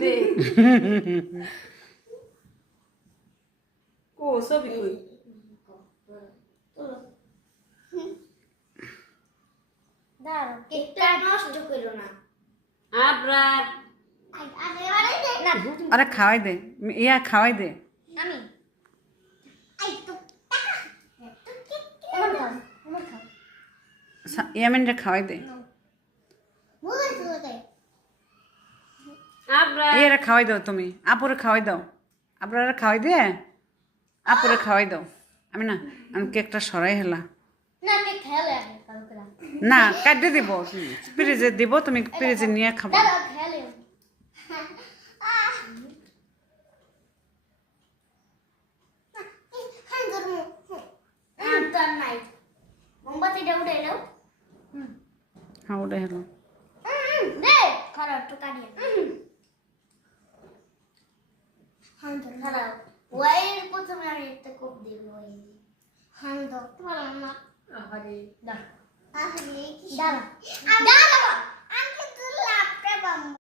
দে ও ছবি কই দাঁড়াও কেকটা নষ্ট করো না আবরার না আরে খাওয়াই দে ইয়া খাওয়াই দে আমি আই তো আমার খাও ইয়ামিনটা খাওয়াই দে আবরার এরা খাওয়াই দাও তুমি আপুরে খাওয়াই দাও আপনারা খাওয়াই দে আপুরে খাওয়াই দাও আমি কেকটা সরাই হেলা না কেক খেলে আগে কালকেরা না কাটতে দিব ফ্রিজে দিব তুমি ফ্রিজে নিয়ে খাবা দাঁড়াও খেলে নাই মোমবাতিটা উঠে এলো হ্যাঁ ওটা হেলো দে খারাপ তো কাটিয়ে খারাপ ওয়াইয়ের প্রথমে আমি একটা কোপ দিব ওই হান দাও ভালো না আহারে দাঁড়া দাঁড়া দাঁড়া